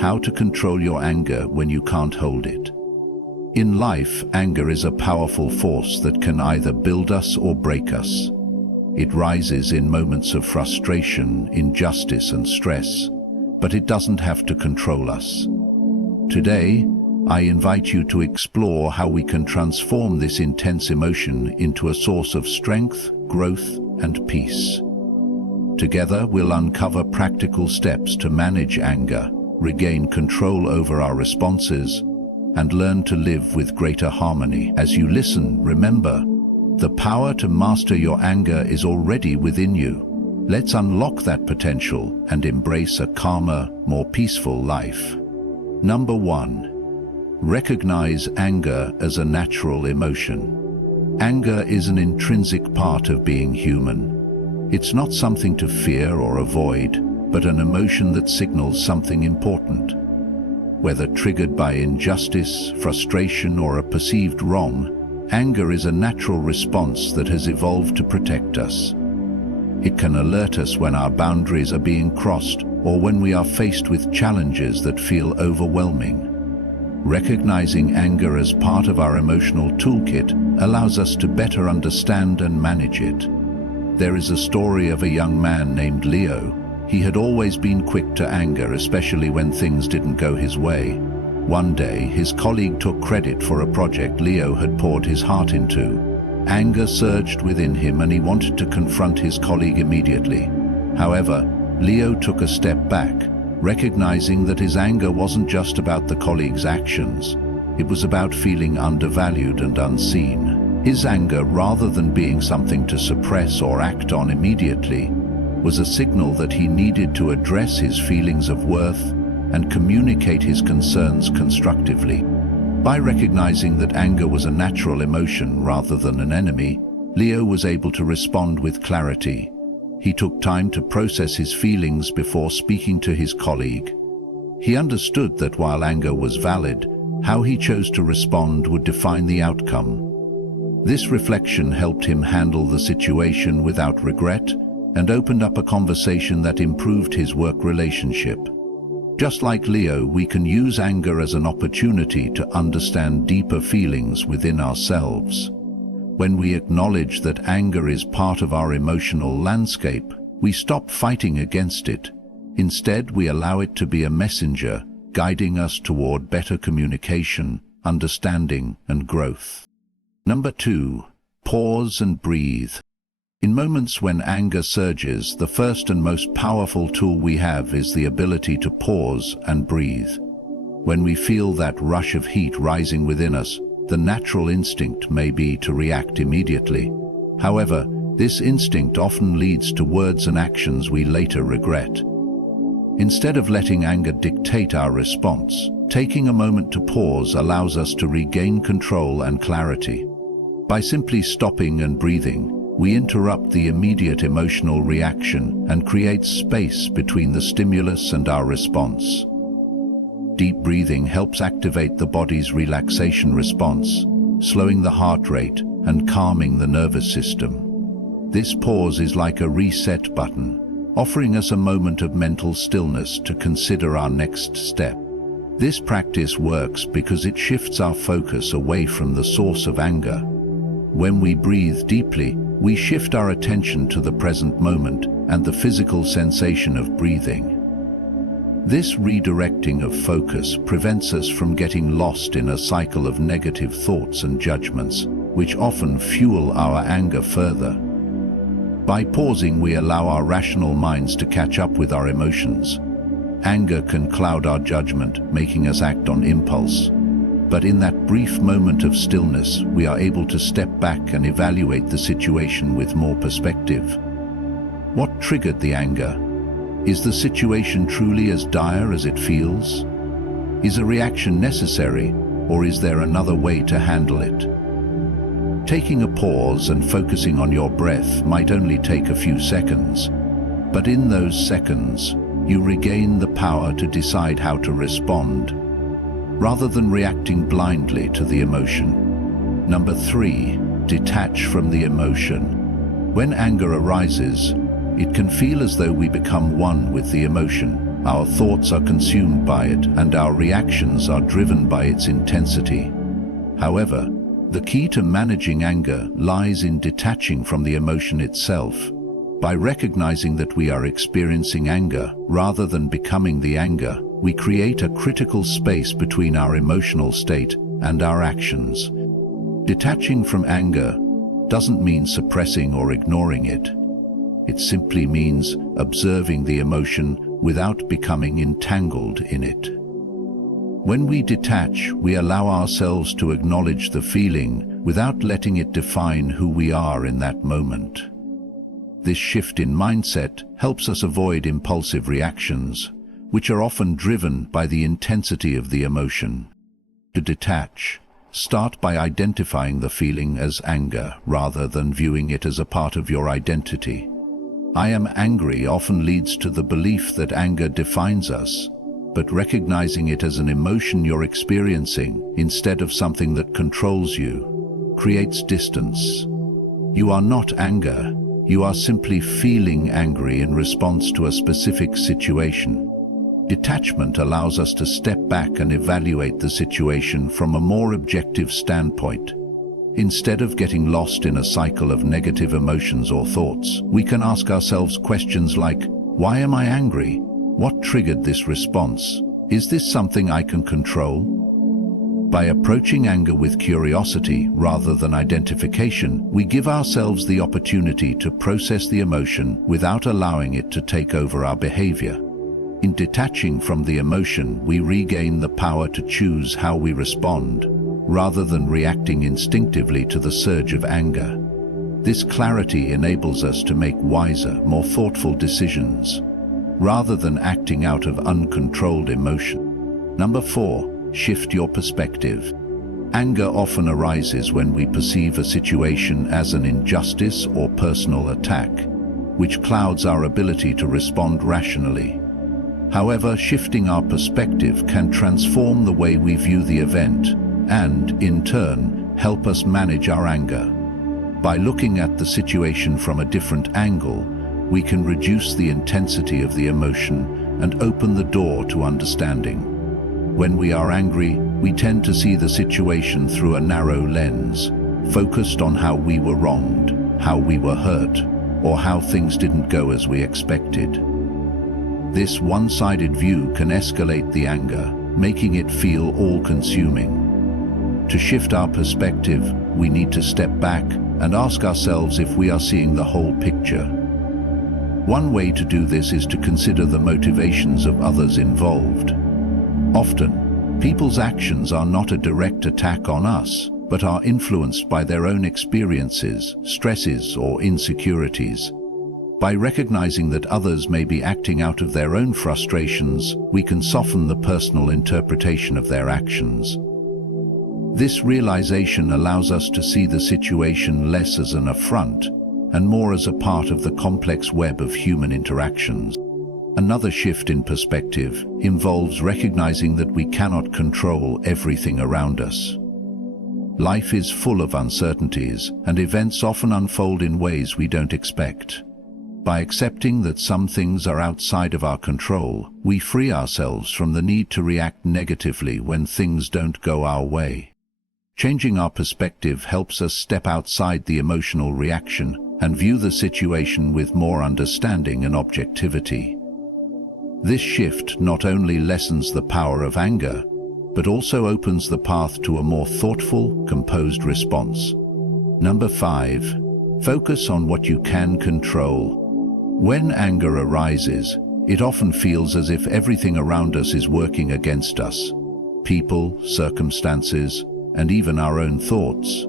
How to control your anger when you can't hold it. In life, anger is a powerful force that can either build us or break us. It rises in moments of frustration, injustice, and stress, but it doesn't have to control us. Today, I invite you to explore how we can transform this intense emotion into a source of strength, growth, and peace. Together, we'll uncover practical steps to manage anger, regain control over our responses, and learn to live with greater harmony. As you listen, remember, the power to master your anger is already within you. Let's unlock that potential and embrace a calmer, more peaceful life. Number 1. Recognize anger as a natural emotion. Anger is an intrinsic part of being human. It's not something to fear or avoid, but an emotion that signals something important. Whether triggered by injustice, frustration, or a perceived wrong, anger is a natural response that has evolved to protect us. It can alert us when our boundaries are being crossed or when we are faced with challenges that feel overwhelming. Recognizing anger as part of our emotional toolkit allows us to better understand and manage it. There is a story of a young man named Leo. He had always been quick to anger, especially when things didn't go his way. One day, his colleague took credit for a project Leo had poured his heart into. Anger surged within him and he wanted to confront his colleague immediately. However, Leo took a step back, recognizing that his anger wasn't just about the colleague's actions. It was about feeling undervalued and unseen. His anger, rather than being something to suppress or act on immediately, was a signal that he needed to address his feelings of worth and communicate his concerns constructively. By recognizing that anger was a natural emotion rather than an enemy, Leo was able to respond with clarity. He took time to process his feelings before speaking to his colleague. He understood that while anger was valid, how he chose to respond would define the outcome. This reflection helped him handle the situation without regret and opened up a conversation that improved his work relationship. Just like Leo, we can use anger as an opportunity to understand deeper feelings within ourselves. When we acknowledge that anger is part of our emotional landscape, we stop fighting against it. Instead, we allow it to be a messenger, guiding us toward better communication, understanding, and growth. Number 2. Pause and breathe. In moments when anger surges, the first and most powerful tool we have is the ability to pause and breathe. When we feel that rush of heat rising within us, the natural instinct may be to react immediately. However, this instinct often leads to words and actions we later regret. Instead of letting anger dictate our response, taking a moment to pause allows us to regain control and clarity. By simply stopping and breathing, we interrupt the immediate emotional reaction and create space between the stimulus and our response. Deep breathing helps activate the body's relaxation response, slowing the heart rate and calming the nervous system. This pause is like a reset button, offering us a moment of mental stillness to consider our next step. This practice works because it shifts our focus away from the source of anger. When we breathe deeply, we shift our attention to the present moment and the physical sensation of breathing. This redirecting of focus prevents us from getting lost in a cycle of negative thoughts and judgments, which often fuel our anger further. By pausing, we allow our rational minds to catch up with our emotions. Anger can cloud our judgment, making us act on impulse. But in that brief moment of stillness, we are able to step back and evaluate the situation with more perspective. What triggered the anger? Is the situation truly as dire as it feels? Is a reaction necessary, or is there another way to handle it? Taking a pause and focusing on your breath might only take a few seconds, but in those seconds, you regain the power to decide how to respond, rather than reacting blindly to the emotion. Number 3. Detach from the emotion. When anger arises, it can feel as though we become one with the emotion, Our thoughts are consumed by it, and our reactions are driven by its intensity. However, the key to managing anger lies in detaching from the emotion itself. By recognizing that we are experiencing anger rather than becoming the anger, we create a critical space between our emotional state and our actions. Detaching from anger doesn't mean suppressing or ignoring it. It simply means observing the emotion without becoming entangled in it. When we detach, we allow ourselves to acknowledge the feeling without letting it define who we are in that moment. This shift in mindset helps us avoid impulsive reactions, which are often driven by the intensity of the emotion. To detach, start by identifying the feeling as anger rather than viewing it as a part of your identity. "I am angry" often leads to the belief that anger defines us, but recognizing it as an emotion you're experiencing instead of something that controls you creates distance. You are not anger, you are simply feeling angry in response to a specific situation. Detachment allows us to step back and evaluate the situation from a more objective standpoint. Instead of getting lost in a cycle of negative emotions or thoughts, we can ask ourselves questions like, why am I angry? What triggered this response? Is this something I can control? By approaching anger with curiosity rather than identification, we give ourselves the opportunity to process the emotion without allowing it to take over our behavior. In detaching from the emotion, we regain the power to choose how we respond, rather than reacting instinctively to the surge of anger. This clarity enables us to make wiser, more thoughtful decisions, rather than acting out of uncontrolled emotion. Number 4, shift your perspective. Anger often arises when we perceive a situation as an injustice or personal attack, which clouds our ability to respond rationally. However, shifting our perspective can transform the way we view the event and, in turn, help us manage our anger. By looking at the situation from a different angle, we can reduce the intensity of the emotion and open the door to understanding. When we are angry, we tend to see the situation through a narrow lens, focused on how we were wronged, how we were hurt, or how things didn't go as we expected. This one-sided view can escalate the anger, making it feel all-consuming. To shift our perspective, we need to step back and ask ourselves if we are seeing the whole picture. One way to do this is to consider the motivations of others involved. Often, people's actions are not a direct attack on us, but are influenced by their own experiences, stresses, or insecurities. By recognizing that others may be acting out of their own frustrations, we can soften the personal interpretation of their actions. This realization allows us to see the situation less as an affront and more as a part of the complex web of human interactions. Another shift in perspective involves recognizing that we cannot control everything around us. Life is full of uncertainties, and events often unfold in ways we don't expect. By accepting that some things are outside of our control, we free ourselves from the need to react negatively when things don't go our way. Changing our perspective helps us step outside the emotional reaction and view the situation with more understanding and objectivity. This shift not only lessens the power of anger, but also opens the path to a more thoughtful, composed response. Number 5, focus on what you can control. When anger arises, it often feels as if everything around us is working against us. People, circumstances, and even our own thoughts.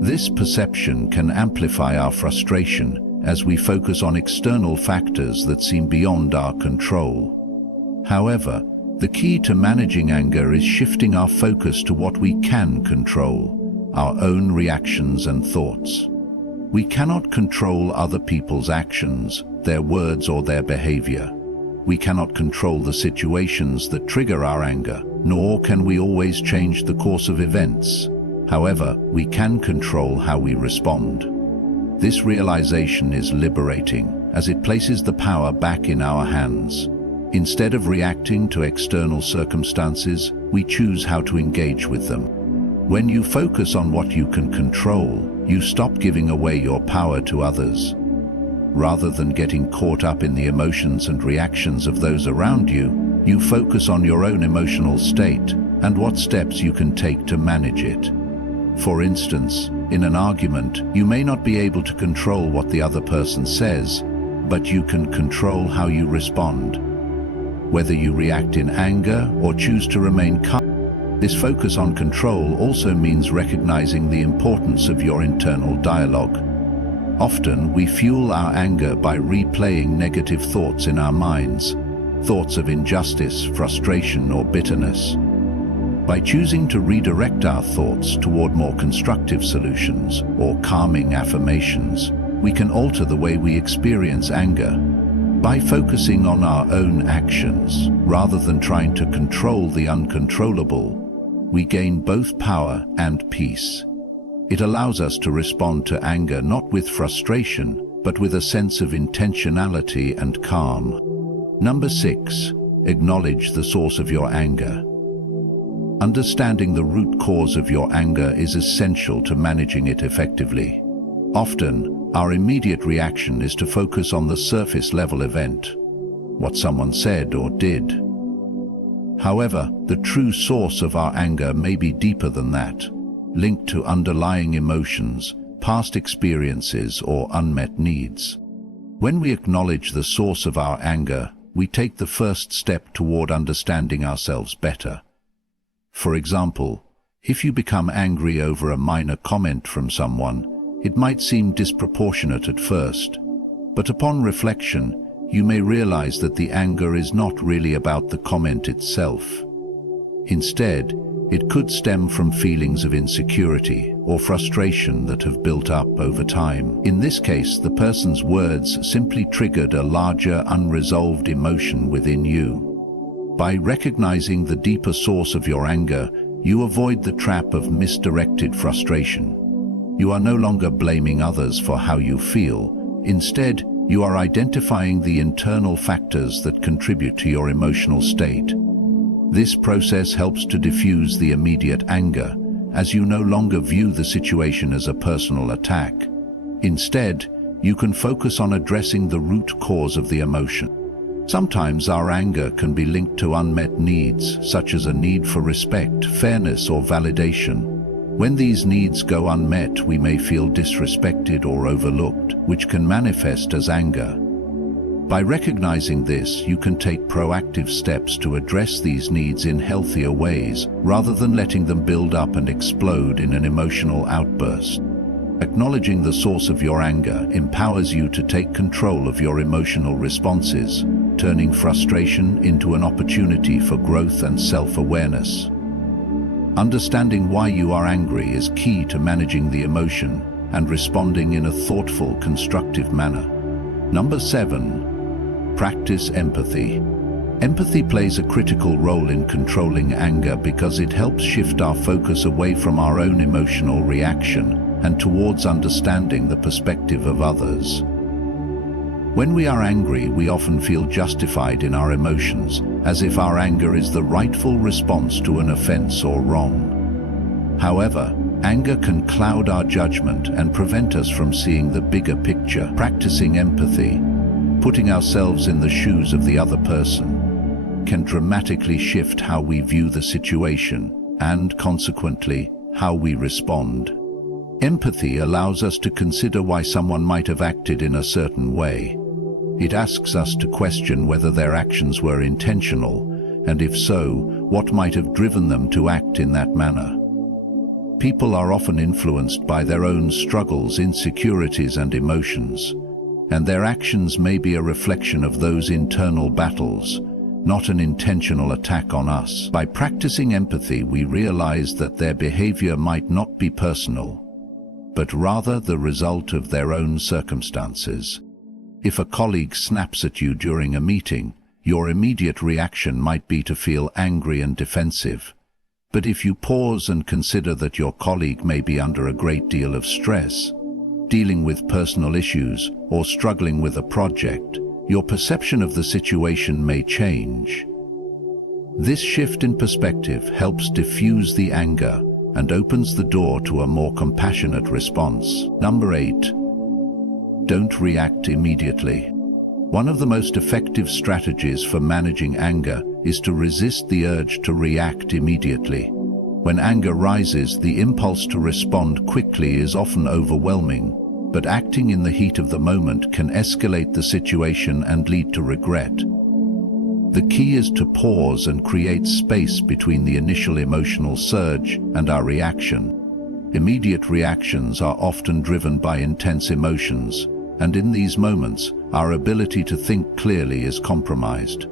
This perception can amplify our frustration as we focus on external factors that seem beyond our control. However, the key to managing anger is shifting our focus to what we can control, our own reactions and thoughts. We cannot control other people's actions, their words, or their behavior. We cannot control the situations that trigger our anger, nor can we always change the course of events. However, we can control how we respond. This realization is liberating, as it places the power back in our hands. Instead of reacting to external circumstances, we choose how to engage with them. When you focus on what you can control, you stop giving away your power to others. Rather than getting caught up in the emotions and reactions of those around you, you focus on your own emotional state and what steps you can take to manage it. For instance, in an argument, you may not be able to control what the other person says, but you can control how you respond. Whether you react in anger or choose to remain calm, this focus on control also means recognizing the importance of your internal dialogue. Often, we fuel our anger by replaying negative thoughts in our minds, thoughts of injustice, frustration, or bitterness. By choosing to redirect our thoughts toward more constructive solutions or calming affirmations, we can alter the way we experience anger. By focusing on our own actions, rather than trying to control the uncontrollable, we gain both power and peace. It allows us to respond to anger not with frustration, but with a sense of intentionality and calm. Number 6. Acknowledge the source of your anger. Understanding the root cause of your anger is essential to managing it effectively. Often, our immediate reaction is to focus on the surface-level event, what someone said or did. However, the true source of our anger may be deeper than that, linked to underlying emotions, past experiences, or unmet needs. When we acknowledge the source of our anger, we take the first step toward understanding ourselves better. For example, if you become angry over a minor comment from someone, it might seem disproportionate at first, but upon reflection, you may realize that the anger is not really about the comment itself. Instead, it could stem from feelings of insecurity or frustration that have built up over time. In this case, the person's words simply triggered a larger, unresolved emotion within you. By recognizing the deeper source of your anger, you avoid the trap of misdirected frustration. You are no longer blaming others for how you feel. Instead, you are identifying the internal factors that contribute to your emotional state. This process helps to diffuse the immediate anger, as you no longer view the situation as a personal attack. Instead, you can focus on addressing the root cause of the emotion. Sometimes our anger can be linked to unmet needs, such as a need for respect, fairness, or validation. When these needs go unmet, we may feel disrespected or overlooked, which can manifest as anger. By recognizing this, you can take proactive steps to address these needs in healthier ways, rather than letting them build up and explode in an emotional outburst. Acknowledging the source of your anger empowers you to take control of your emotional responses, turning frustration into an opportunity for growth and self-awareness. Understanding why you are angry is key to managing the emotion and responding in a thoughtful, constructive manner. Number 7. Practice empathy. Empathy plays a critical role in controlling anger because it helps shift our focus away from our own emotional reaction and towards understanding the perspective of others. When we are angry, we often feel justified in our emotions, as if our anger is the rightful response to an offense or wrong. However, anger can cloud our judgment and prevent us from seeing the bigger picture. Practicing empathy, putting ourselves in the shoes of the other person, can dramatically shift how we view the situation and, consequently, how we respond. Empathy allows us to consider why someone might have acted in a certain way. It asks us to question whether their actions were intentional, and if so, what might have driven them to act in that manner. People are often influenced by their own struggles, insecurities, and emotions, and their actions may be a reflection of those internal battles, not an intentional attack on us. By practicing empathy, we realize that their behavior might not be personal, but rather the result of their own circumstances. If a colleague snaps at you during a meeting, your immediate reaction might be to feel angry and defensive. But if you pause and consider that your colleague may be under a great deal of stress, dealing with personal issues, or struggling with a project, your perception of the situation may change. This shift in perspective helps diffuse the anger and opens the door to a more compassionate response. Number 8. Don't react immediately. One of the most effective strategies for managing anger is to resist the urge to react immediately. When anger rises, the impulse to respond quickly is often overwhelming, but acting in the heat of the moment can escalate the situation and lead to regret. The key is to pause and create space between the initial emotional surge and our reaction. Immediate reactions are often driven by intense emotions, and in these moments, our ability to think clearly is compromised.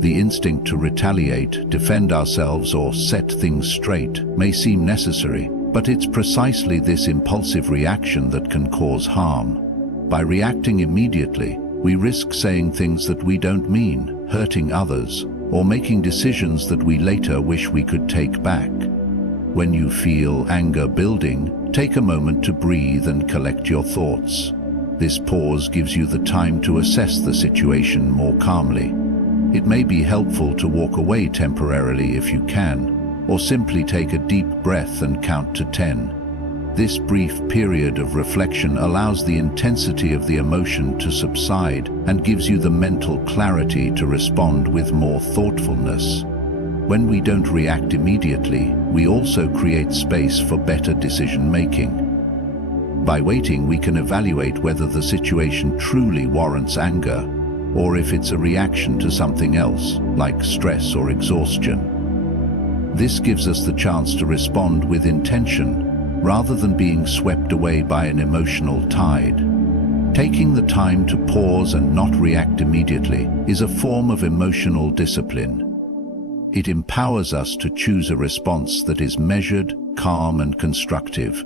The instinct to retaliate, defend ourselves, or set things straight may seem necessary, but it's precisely this impulsive reaction that can cause harm. By reacting immediately, we risk saying things that we don't mean, hurting others, or making decisions that we later wish we could take back. When you feel anger building, take a moment to breathe and collect your thoughts. This pause gives you the time to assess the situation more calmly. It may be helpful to walk away temporarily if you can, or simply take a deep breath and count to 10. This brief period of reflection allows the intensity of the emotion to subside and gives you the mental clarity to respond with more thoughtfulness. When we don't react immediately, we also create space for better decision-making. By waiting, we can evaluate whether the situation truly warrants anger, or if it's a reaction to something else, like stress or exhaustion. This gives us the chance to respond with intention, rather than being swept away by an emotional tide. Taking the time to pause and not react immediately is a form of emotional discipline. It empowers us to choose a response that is measured, calm, and constructive,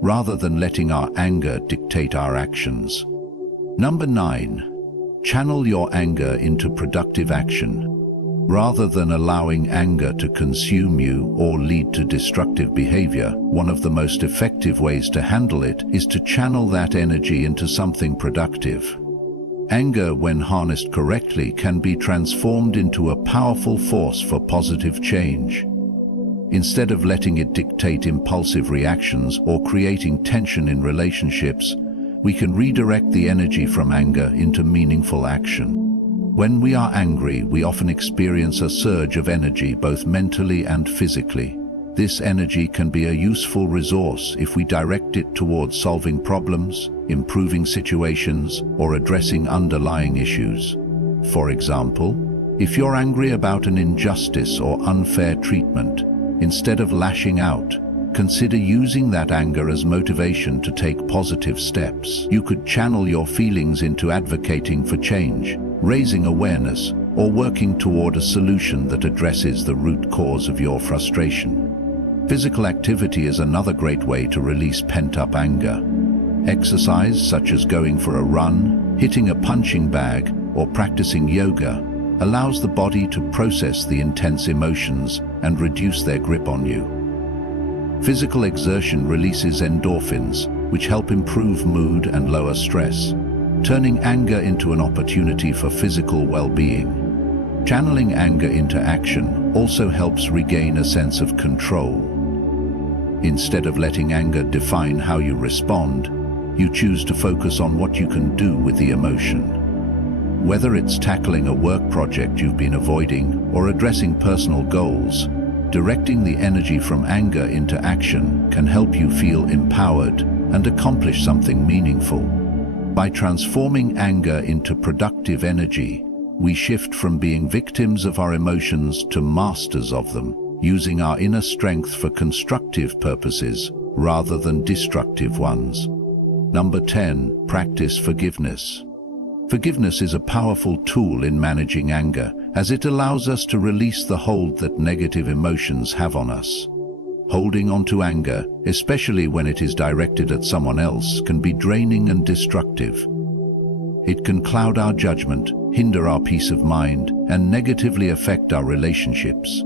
rather than letting our anger dictate our actions. Number 9. Channel your anger into productive action. Rather than allowing anger to consume you or lead to destructive behavior, one of the most effective ways to handle it is to channel that energy into something productive. Anger, when harnessed correctly, can be transformed into a powerful force for positive change. Instead of letting it dictate impulsive reactions or creating tension in relationships, we can redirect the energy from anger into meaningful action. When we are angry, we often experience a surge of energy both mentally and physically. This energy can be a useful resource if we direct it towards solving problems, improving situations, or addressing underlying issues. For example, if you're angry about an injustice or unfair treatment, instead of lashing out, consider using that anger as motivation to take positive steps. You could channel your feelings into advocating for change, raising awareness, or working toward a solution that addresses the root cause of your frustration. Physical activity is another great way to release pent-up anger. Exercise, such as going for a run, hitting a punching bag, or practicing yoga, allows the body to process the intense emotions and reduce their grip on you. Physical exertion releases endorphins, which help improve mood and lower stress, turning anger into an opportunity for physical well-being. Channeling anger into action also helps regain a sense of control. Instead of letting anger define how you respond, you choose to focus on what you can do with the emotion. Whether it's tackling a work project you've been avoiding or addressing personal goals, directing the energy from anger into action can help you feel empowered and accomplish something meaningful. By transforming anger into productive energy, we shift from being victims of our emotions to masters of them, using our inner strength for constructive purposes rather than destructive ones. Number 10. Practice forgiveness. Forgiveness is a powerful tool in managing anger, as it allows us to release the hold that negative emotions have on us. Holding on to anger, especially when it is directed at someone else, can be draining and destructive. It can cloud our judgment, hinder our peace of mind, and negatively affect our relationships.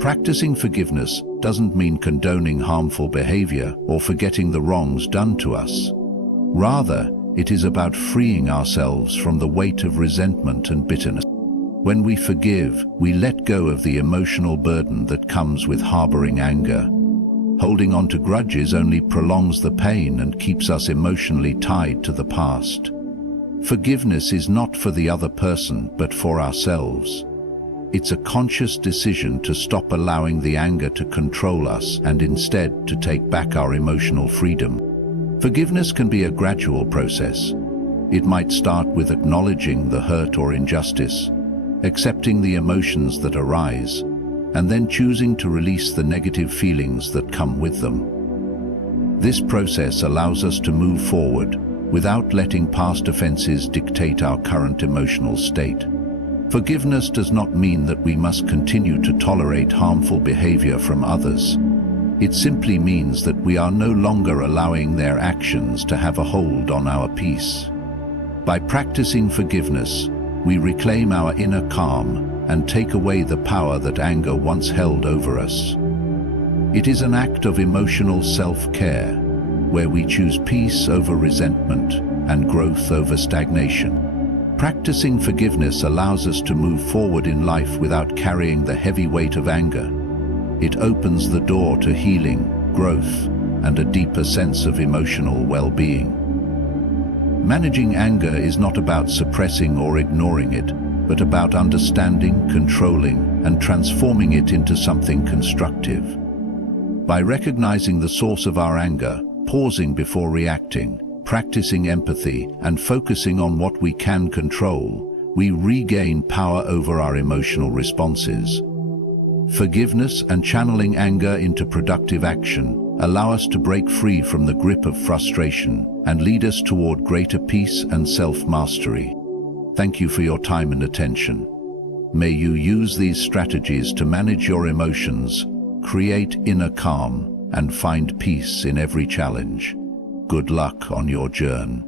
Practicing forgiveness doesn't mean condoning harmful behavior or forgetting the wrongs done to us. Rather, It is about freeing ourselves from the weight of resentment and bitterness. When we forgive, we let go of the emotional burden that comes with harboring anger. Holding on to grudges only prolongs the pain and keeps us emotionally tied to the past. Forgiveness is not for the other person, but for ourselves. It's a conscious decision to stop allowing the anger to control us and instead to take back our emotional freedom. Forgiveness can be a gradual process. It might start with acknowledging the hurt or injustice, accepting the emotions that arise, and then choosing to release the negative feelings that come with them. This process allows us to move forward without letting past offenses dictate our current emotional state. Forgiveness does not mean that we must continue to tolerate harmful behavior from others. It simply means that we are no longer allowing their actions to have a hold on our peace. By practicing forgiveness, we reclaim our inner calm and take away the power that anger once held over us. It is an act of emotional self-care, where we choose peace over resentment and growth over stagnation. Practicing forgiveness allows us to move forward in life without carrying the heavy weight of anger. It opens the door to healing, growth, and a deeper sense of emotional well-being. Managing anger is not about suppressing or ignoring it, but about understanding, controlling, and transforming it into something constructive. By recognizing the source of our anger, pausing before reacting, practicing empathy, and focusing on what we can control, we regain power over our emotional responses. Forgiveness and channeling anger into productive action allow us to break free from the grip of frustration and lead us toward greater peace and self-mastery. Thank you for your time and attention. May you use these strategies to manage your emotions, create inner calm, and find peace in every challenge. Good luck on your journey.